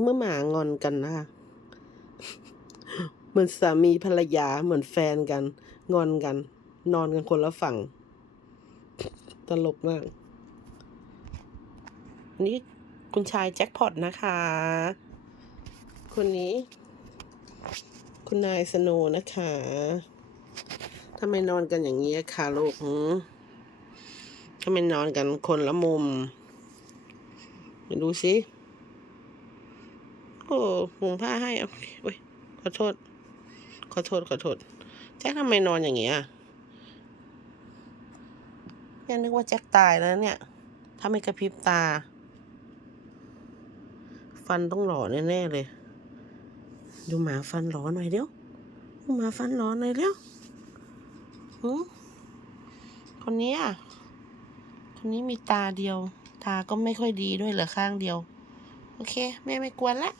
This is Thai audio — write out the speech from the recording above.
เมื่อหมางอนกันนะคะเหมือนสามีภรรยาเหมือนแฟนกัน งอนกัน นอนกันคนละฝั่ง ตลกมาก อันนี้คุณชายแจ็คพอตนะคะ คนนี้ คุณนายสโนนะคะทำไมนอนกันอย่างนี้คะลูกทำไมนอนกันคนละมุมมาดูสิ โอ้หุงผ้าให้เอาโอ้ยขอโทษ ขอโทษ ขอโทษ แจ็คทำไมนอนอย่างเงี้ยยังนึกว่าแจ็คตายแล้วเนี่ย ถ้าไม่กระพริบตา ฟันต้องหล่อแน่ๆเลย ดูหมาฟันหล่อหน่อยเดี๋ยว ดูหมาฟันหล่อหน่อยเดี๋ยวหืมคนนี้อะ คนนี้มีตาเดียว ตาก็ไม่ค่อยดีด้วยเหลือข้างเดียว โอเค แม่ไม่กวนละ